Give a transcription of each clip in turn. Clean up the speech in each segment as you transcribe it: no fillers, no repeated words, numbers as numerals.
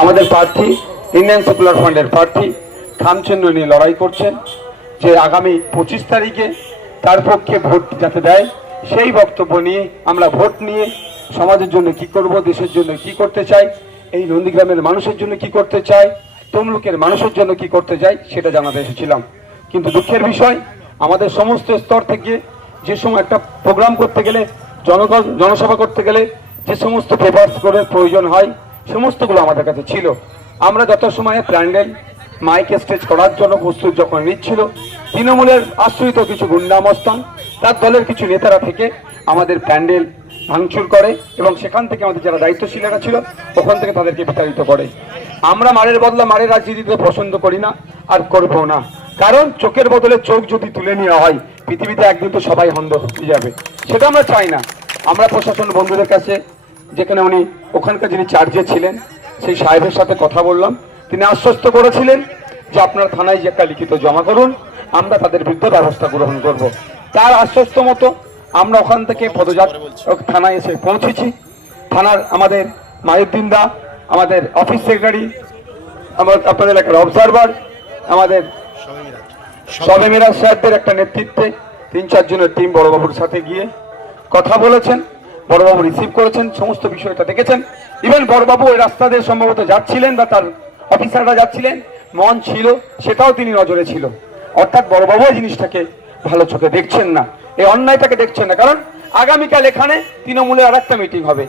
আমাদের প্রার্থী Indian secular ফ্রন্টের প্রার্থী খামচন্দ্র নিয়ে লড়াই করছেন যে আগামী 25 তারিখে তার পক্ষে ভোট যাতে দেয় সেই বক্তব্য নিয়ে আমরা ভোট নিয়ে সমাজের জন্য কি করব, দেশের জন্য কি করতে চাই, এই নন্দীগ্রামের মানুষের জন্য কি করতে চাই, তমলুকের মানুষের জন্য কি করতে চাই সেটা জানাতে এসেছিলাম। কিন্তু দুঃখের বিষয়, আমাদের সমস্ত স্তর থেকে যে সময় একটা প্রোগ্রাম করতে গেলে, জনসভা করতে গেলে যে সমস্ত পেপারস করে প্রয়োজন হয় সমস্তগুলো আমাদের কাছে ছিল। আমরা যত সময়ে প্যান্ডেল মাইক স্টেজ করার জন্য প্রস্তুত যখন নিচ্ছিল, তৃণমূলের আশ্রিত কিছু গুন্ডামস্তান তার দলের কিছু নেতারা থেকে আমাদের প্যান্ডেল ভাঙচুর করে এবং সেখান থেকে আমাদের যারা দায়িত্বশীলেরা ছিল ওখান থেকে তাদেরকে বিতাড়িত করে। আমরা মারের বদলা মারের রাজনীতিতে পছন্দ করি না আর করব না, কারণ চোখের বদলে চোখ যদি তুলে নেওয়া হয় পৃথিবীতে একদিন তো সবাই অন্ধ হয়ে যাবে, সেটা আমরা চাই না। আমরা প্রশাসন বন্ধুদের কাছে, যেখানে উনি ওখানকার যিনি চার্জে ছিলেন সেই সাহেবের সাথে কথা বললাম, তিনি আশ্বস্ত করেছিলেন যে আপনারা থানায় যে একটা লিখিত জমা করুন, আমরা তাদের বিরুদ্ধে ব্যবস্থা গ্রহণ করব। তার আশ্বস্ত মতো আমরা ওখান থেকে থানায় এসে পৌঁছেছি। থানার আমাদের মায়ুদ্দিন দা, আমাদের অফিস সেক্রেটারি, আপনাদের এলাকার অবজারভার, আমাদের সবে মিরাজ সাহেবদের একটা নেতৃত্বে 3-4 জনের টিম বড়বাবুর সাথে গিয়ে কথা বলেছেন, বড়বাবু রিসিভ করেছেন, সমস্ত বিষয়টা দেখেছেন। ইভেন বড়বাবু ওই রাস্তা দিয়ে সম্ভবত যাচ্ছিলেন বা তার অফিসাররা যাচ্ছিলেন, মন ছিল সেটাও তিনি নজরে ছিল। অর্থাৎ বড়বাবু এই জিনিসটাকে ভালো চোখে দেখছেন না, এই অন্যায়টাকে দেখছেন না। কারণ আগামীকাল এখানে তৃণমূলের আরেকটা মিটিং হবে,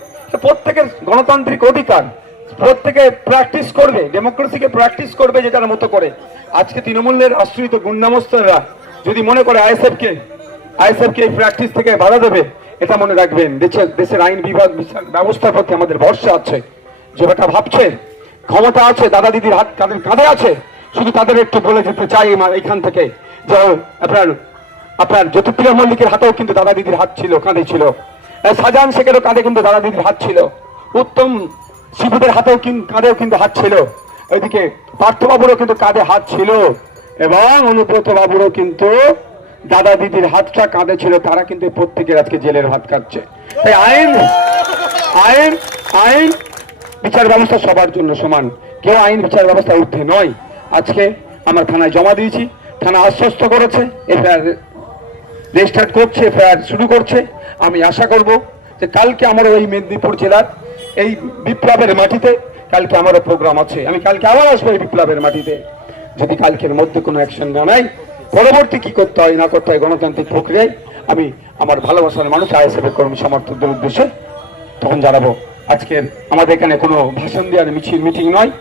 প্রত্যেকের গণতান্ত্রিক অধিকার, প্রত্যেকে প্র্যাকটিস করবে, ডেমোক্রেসিকে প্র্যাকটিস করবে যেটার মতো করে। আজকে তৃণমূলের আশ্রিত গুন্ডামস্তরা যদি মনে করে আইএসএফকে এই প্র্যাকটিস থেকে বাধা দেবে, এটা মনে রাখবেন, দেশের আইন বিভাগ ব্যবস্থার প্রতি আমাদের ভরসা আছে। যেটা ভাবছে ক্ষমতা আছে, দাদা দিদির হাত কাঁধে আছে, শুধু তাদের একটু বলে যেতে চাই এইখান থেকে যে আপনার জ্যোতিপ্রিয় মল্লিকের হাতেও কিন্তু দাদা দিদির হাত ছিল, কাঁধে ছিল। শাহজাহান শেখেরও কাঁধে কিন্তু দাদা দিদির হাত ছিল। উত্তম শিবুদের কাঁধেও কিন্তু হাত ছিল। ওইদিকে পার্থবাবুরও কিন্তু কাঁধে হাত ছিল এবং অনুব্রত বাবুরও কিন্তু দাদা দিদির হাতটা কাঁধে ছিল। তারা কিন্তু প্রত্যেকের আজকে জেলের ভাত খাচ্ছে। তাই আইন আইন আইন বিচার ব্যবস্থা সবার জন্য সমান, কেউ আইন বিচার ব্যবস্থা ঊর্ধ্বে নয়। আজকে আমরা থানায় জমা দিয়েছি, থানা আশ্বস্ত করেছে, এফআইআর রেজিস্টার্ড করছে, এফআইআর শুরু করছে। আমি আশা করব যে কালকে আমার ওই মেদিনীপুর জেলার এই বিপ্লবের মাটিতে কালকে আমারও প্রোগ্রাম আছে, আমি কালকে আবার আসবো এই বিপ্লবের মাটিতে। যদি কালকের মধ্যে কোনো অ্যাকশন না নেয়, পরবর্তী কি করতে হয় না করতে হয় গণতান্ত্রিক প্রক্রিয়ায় আমি আমার ভালোবাসার মানুষ আইএসএফের কর্মী সমর্থকদের উদ্দেশ্যে তখন জানাবো। আজকের আমাদের এখানে কোনো ভাষণ দেওয়ার মিটিং নয়।